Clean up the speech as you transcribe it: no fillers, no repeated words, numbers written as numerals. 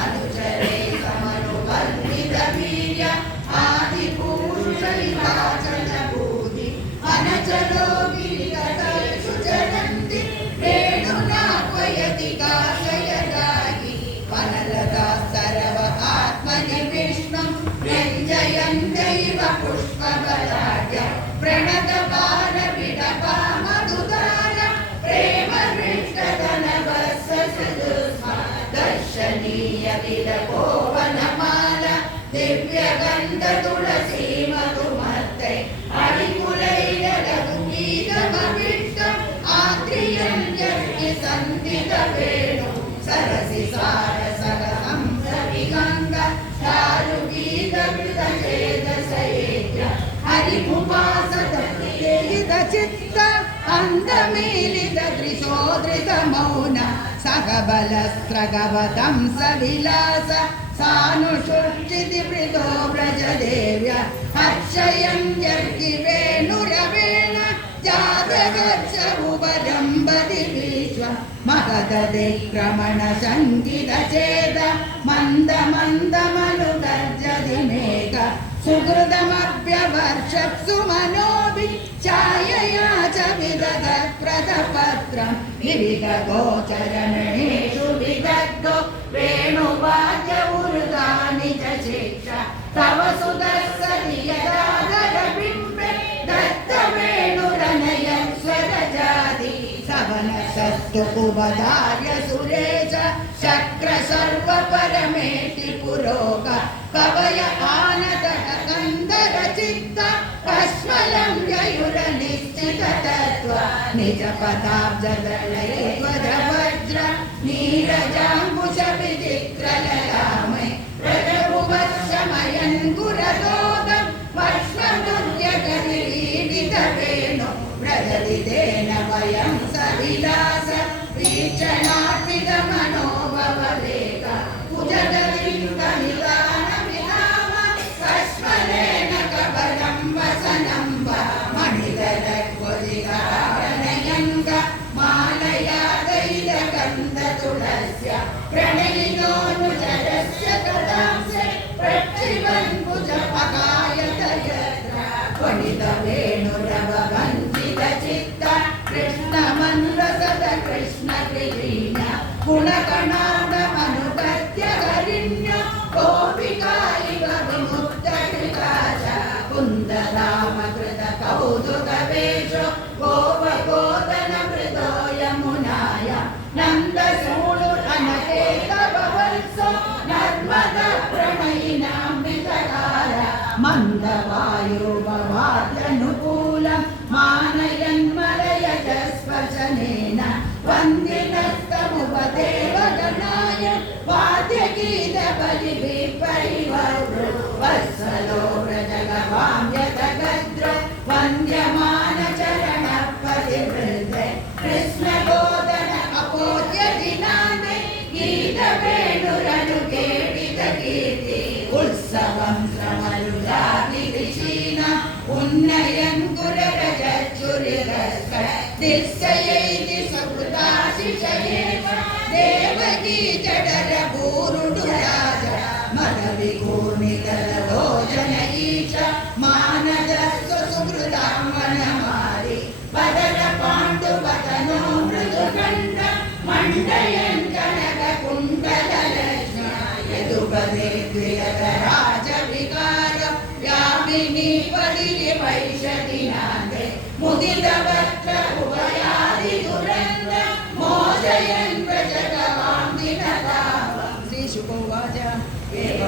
अनुचरे समनुवर्णितवीर्य आदिपुरुषैवाचलबूधि अनचलो गिरितटेषु चरन्ति वेणुना क्वयति काशयदायि वनलता सर्व आत्मनि विष्णुं व्यञ्जयन्त्यैव पुष्पबलाढ्य प्रणतबालविडपा मधुदार प्रेमवृष्टधनवत्ससुदुष्मा दर्शनीय विलकोवनमाला दिव्यगन्धतुलसी मधुमत्ते अडिकुलैरघुगीतमविष्टम् आत्रियं यज्ञसन्धितवेणु सरसि सारसहंसविगङ्ग चारुगीतकृतचेतसयेद्य हरिमुपासतप्रियेदचित्त अन्धमीलितदृशोदृतमौन सहबलस्त्रगवतं सविलास सानुषुर्चितिवृतो व्रजदेव्य हर्षयं यर्गिवेणुरवेण जातगच्छ उपजम्बति विश्व महदधिक्रमण शङ्कितचेत मन्दमन्दमनुगर्जति मेघ सुहृदमभ्यवर्षत्सु मनोभि छायया च विदधत्प्रदपत्रं विविधगोचरणेषु विदग्धो वेणुवाद्य उरुदानि च शिक्षा तव सुदर्शनि यदाधरबिम्बे दत्तवेणुरनयस्वरजाति सवनसस्तु कुवधार्य सुरेश शक्र सर्वपरमेति पुरोग कवय आनदः कन्दरचित्त कश्मलं ययुरनिश्चिततत्त्व निजपदाब्जदलये त्वदवज्र नीरजाम्बुजविचित्रललामय व्रजभुवत्समयन् गुरदोगं वर्ष्मदुर्यगनिरीडितवेणु व्रजति तेन वयं सविलास वीक्षणार्पितमनोभववेग कुजगलिङ्गनिदानविधाम कश्मलेन कबलं वसनं वा मणिधरक्वजिगारणयङ्ग मालया तैलगन्धतुलस्य प्रणयिनोऽनुचरस्य कदांसे प्रक्षिपन् भुजपगायत यत्र वणितवेणुरववञ्चितचित्त कृष्णमन्वसद कृष्णप्रियीण गुणगणाढमनुगत्य हरिण्य गोपिका इव विमुक्तकृताच कुन्दरामकृत कौतुकवेषो गोपगोदनमृतो यमुनाय नन्दसूनुरनकेतववत्सो नर्मदप्रणयिनामृतकार मन्दवायुर्भवाद्यनुकूलं मानयन्मलयजस्पर्शनेन वन्दिनस्तमुपदेव गणाय वाद्यगीतबलिभिः परिवर्तु वत्सलो व्रजगवां यतगद्रो वन्द्यमानचरणः पतिवृद्धे कृष्णगोदन अपोद्य दिनान्ते गीतवेणुरनुकेटितकीर्ति उत्सवं श्रमरुजातिदिशीन उन्नयन् गुररजच्चुरिरस्क दिशयैति सुकृताशिषयेव देवकी जडरभूरुडुराज मदविगूर्णितलोचन ईश मानदस्सु सुहृदां वनमारि पदर पाण्डुवदनो मृदुकण्ठ मण्डयन् कनककुण्डललक्ष्म्या यदुपदे द्विरदराजविकार यामिनी परिवैशदिनादे मुदितवक्त्र उभयादिदुरन्द मोदयन् व्रजगवां दिनतापं श्रीशुकोवाच